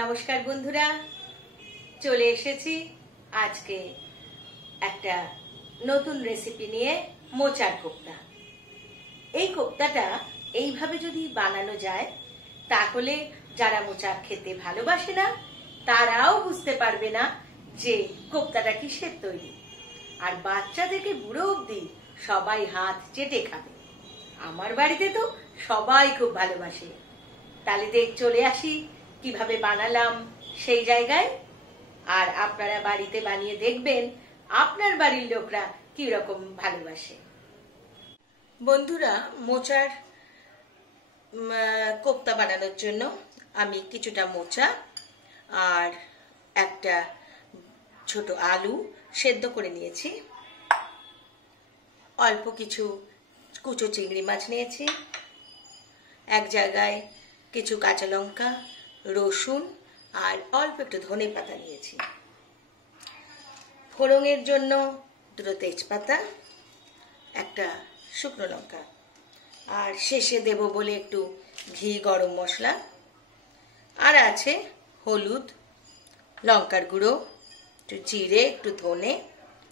নমস্কার বন্ধুরা, চলে এসেছি আজকে একটা নতুন রেসিপি নিয়ে, মোচার কোপ্তা। এই কোপ্তাটা এইভাবে যদি বানানো যায় তাহলে যারা মোচা খেতে ভালোবাসে না তারাও বুঝতে পারবে না যে কোপ্তাটা কিসের তৈরি। আর বাচ্চা থেকে বুড়ো অবধি সবাই হাত চেটে খাবে। আমার বাড়িতে তো সবাই খুব ভালোবাসে। তাহলে চলে আসি কিভাবে বানালাম সেই জায়গায়। আর আপনারা বাড়িতে বানিয়ে দেখবেন আপনার বাড়ির লোকরা কি রকম ভালোবাসে। বন্ধুরা, মোচার কোপ্তা বানানোর জন্য আমি কিছুটা মোচা আর একটা ছোট আলু সেদ্ধ করে নিয়েছি। অল্প কিছু কুচো চিংড়ি মাছ নিয়েছি। এক জায়গায় কিছু কাঁচা লঙ্কা, রসুন আর অল্প একটু ধনে পাতা নিয়েছি। ফোড়নের জন্য দুটো তেজপাতা, একটা শুকনো লঙ্কা, আর শেষে দেব বলে একটু ঘি, গরম মশলা, আর আছে হলুদ, লঙ্কার গুঁড়ো, একটু জিরে, একটু ধনে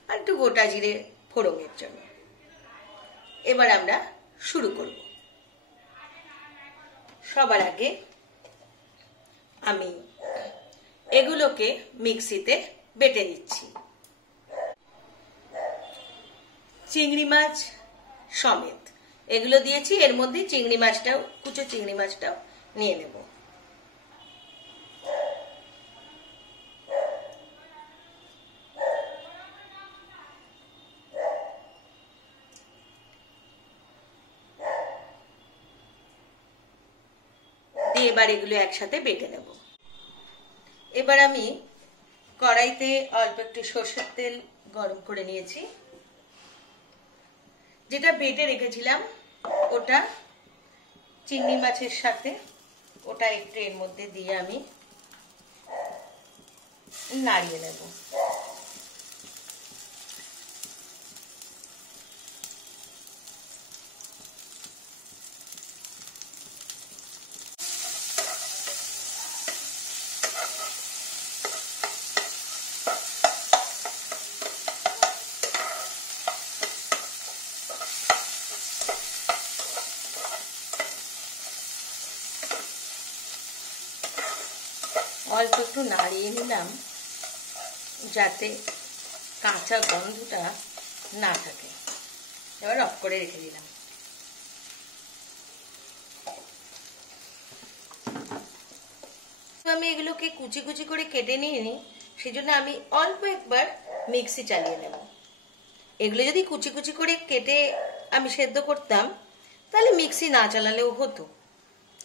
আর একটু গোটা জিরে ফোড়নের জন্য। এবার আমরা শুরু করব। সবার আগে আমি এগুলোকে মিক্সিতে বেটে নিচ্ছি। চিংড়ি মাছ সমেত এগুলো দিয়েছি, এর মধ্যে চিংড়ি মাছটাও, কুচো চিংড়ি মাছটাও নিয়ে নেব। দিয়ে এবার এগুলো একসাথে বেটে নেব। এবার আমি কড়াইতে অল্প একটু সরষের তেল গরম করে নিয়েছি। যেটা বেটে রেখেছিলাম ওটা চিংড়ি মাছের সাথে ওটা একটু এর মধ্যে দিয়ে আমি নাড়িয়ে নেব। অল্প একটু নাড়িয়ে নিলাম যাতে কাঁচা গন্ধটা না থাকে। এবার অফ করে রেখে দিলাম। আমি এগুলোকে কুচি কুচি করে কেটে নিয়ে নিই, সেই জন্য আমি অল্প একবার মিক্সি চালিয়ে নেব। এগুলো যদি কুচি কুচি করে কেটে আমি সেদ্ধ করতাম তাহলে মিক্সি না চালালেও হতো,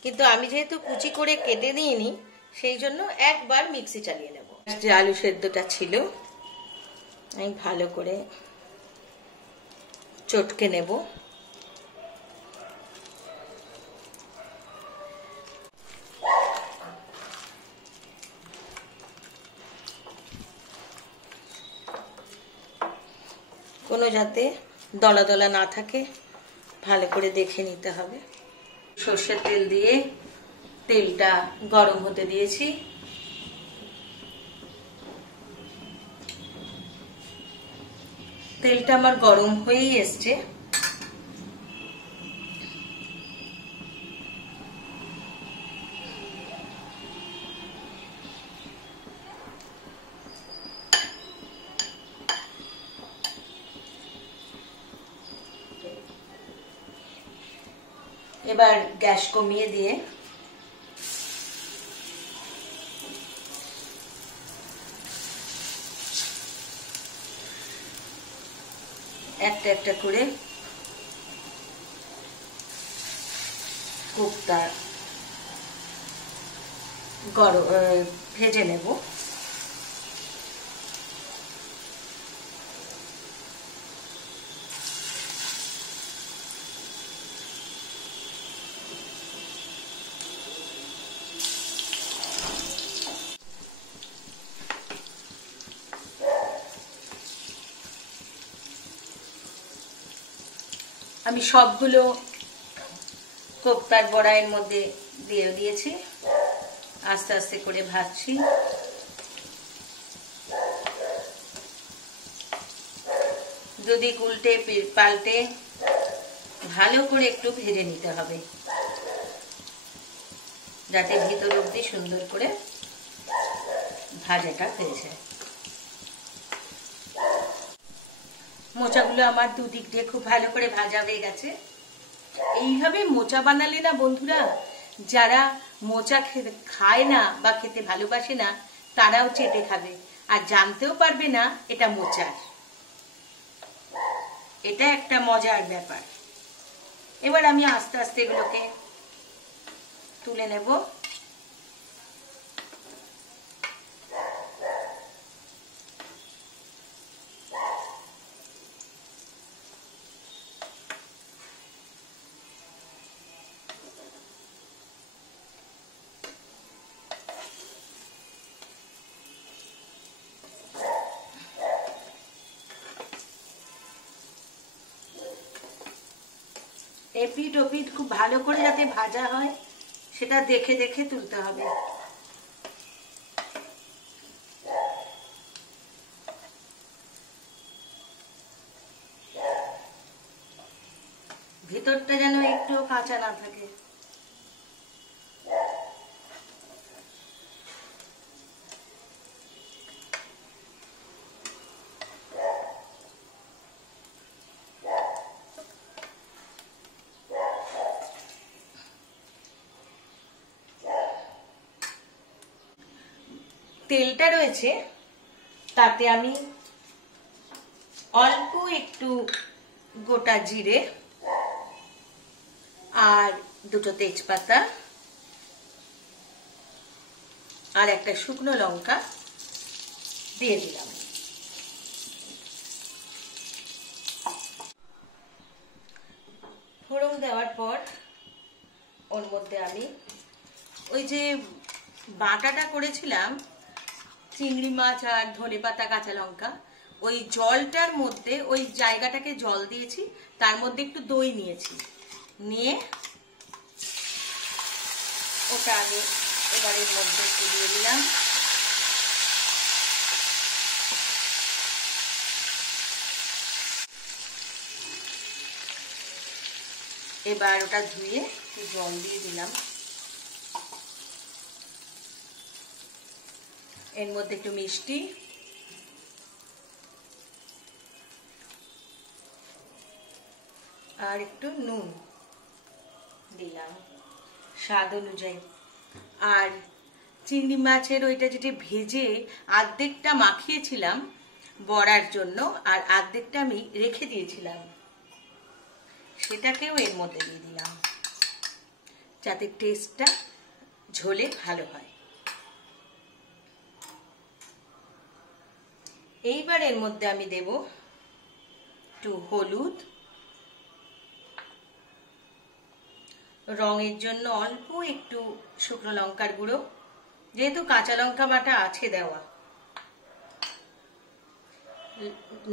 কিন্তু আমি যেহেতু কুচি করে কেটে নিয়ে নিই সেই জন্য একবার মিক্সি চালিয়ে নেব। যে আলু সেদ্ধটা ছিল আমি ভালো করে চটকে নেব। কোনো যাতে দলা দলা না থাকে ভালো করে দেখে নিতে হবে। সর্ষের তেল দিয়ে তেলটা গরম হতে দিয়েছি। তেলটা আমার গরম হয়েই এসছে। এবার গ্যাস কমিয়ে দিয়ে একটা একটা করে কোপ্তা ভেজে নেব। আমি সবগুলো কোপ্তার বড়াইয়ের মধ্যে দিয়ে দিয়েছি। আস্তে আস্তে করে ভাজছি। দুদিক উল্টে পাল্টে ভালো করে একটু ভেজে নিতে হবে, যাতে ভিতর অবধি সুন্দর করে ভাজাটা হয়ে যায়। মোচাগুলো আমার দুদিক দিয়ে খুব ভালো করে ভাজা হয়ে গেছে। এইভাবে মোচা বানালে না বন্ধুরা, যারা মোচা খায় না বা খেতে ভালোবাসে না তারাও চেটে খাবে, আর জানতেও পারবে না এটা মোচার। এটা একটা মজার ব্যাপার। এবার আমি আস্তে আস্তে এগুলোকে তুলে নেব। এপিট ওপিট খুব ভালো করে যাতে ভাজা হয় সেটা দেখে দেখে তুলতে হবে। ভিতরটা যেন একটু কাঁচা না থাকে। তেলটা রয়েছে, তাতে আমি অল্প একটু গোটা জিরে আর দুটো তেজপাতা আর একটা শুকনো লঙ্কা দিয়ে দিলাম। ফোড়ন দেওয়ার পর ওর মধ্যে আমি ওই যে বাটাটা করেছিলাম চিংড়ি মাছ আর ধনেপাতা কাঁচা লঙ্কা, ওই জলটার মধ্যে ওই জায়গাটাকে জল দিয়েছি, তার মধ্যে একটু দই নিয়েছি, নিয়ে ওটা আমি এবারের মধ্যে একটু দিয়ে দিলাম। এবার ওটা ধুয়ে একটু জল দিয়ে দিলাম। এর মধ্যে একটু মিষ্টি আর একটু নুন দিলাম স্বাদ অনুযায়ী। আর চিংড়ি মাছের ওইটা যেটা ভেজে আর্ধেকটা মাখিয়েছিলাম বড়ার জন্য, আর আর্ধেকটা আমি রেখে দিয়েছিলাম, সেটাকেও এর মধ্যে দিয়ে দিলাম, যাতে টেস্টটা ঝোলে ভালো হয়। এইবার এর মধ্যে আমি দেব একটু হলুদ, রঙের জন্য অল্প একটু শুকনো লঙ্কার গুঁড়ো, যেহেতু কাঁচা লঙ্কা বাটা আছে দেওয়া।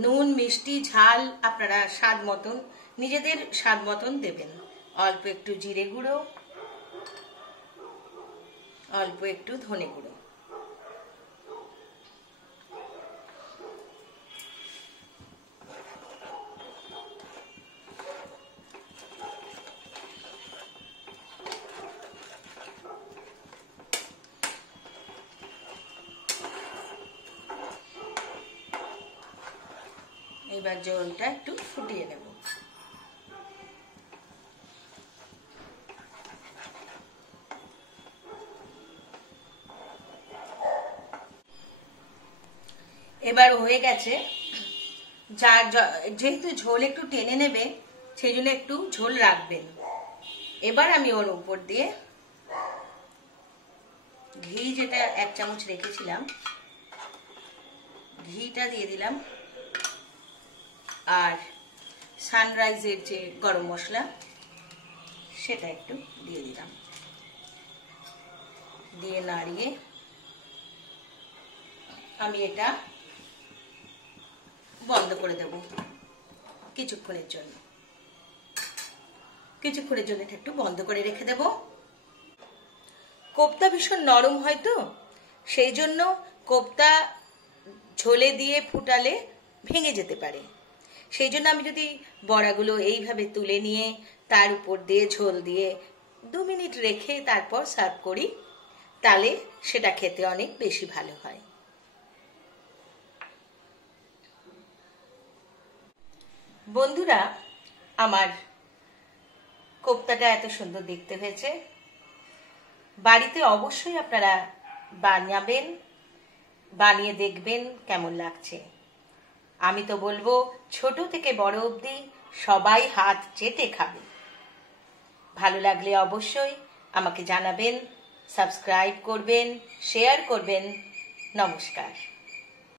নুন মিষ্টি ঝাল আপনারা স্বাদ মতন, নিজেদের স্বাদ মতন দেবেন। অল্প একটু জিরে গুঁড়ো, অল্প একটু ধনে গুঁড়ো। এবার জলটা একটু ফুটিয়ে নেব। এবার হয়ে গেছে। যেহেতু ঝোল একটু টেনে নেবে সেই জন্য একটু ঝোল রাখবেন। এবার আমি ওর উপর দিয়ে ঘি, যেটা 1 চামচ রেখেছিলাম, ঘিটা দিয়ে দিলাম, আর সানরাইজের যে গরম মশলা সেটা একটু দিয়ে দিলাম, দিয়ে নাড়িয়ে আমি এটা বন্ধ করে দেব কিছুক্ষণের জন্য। এটা একটু বন্ধ করে রেখে দেব। কোপ্তা ভীষণ নরম হয় তো, সেই জন্য কোপ্তা ঝোলে দিয়ে ফুটালে ভেঙে যেতে পারে। সেই জন্য আমি যদি বড়াগুলো এইভাবে তুলে নিয়ে তার উপর দিয়ে ঝোল দিয়ে 2 মিনিট রেখে তারপর সার্ভ করি, তাহলে সেটা খেতে অনেক বেশি ভালো হয়। বন্ধুরা, আমার কোপ্তাটা এত সুন্দর দেখতে হয়েছে, বাড়িতে অবশ্যই আপনারা বানাবেন, বানিয়ে দেখবেন কেমন লাগছে। আমি তো বলবো ছোট থেকে বড় অবধি সবাই হাত চেটে খাবে। ভালো লাগলে অবশ্যই আমাকে জানাবেন, সাবস্ক্রাইব করবেন, শেয়ার করবেন। নমস্কার।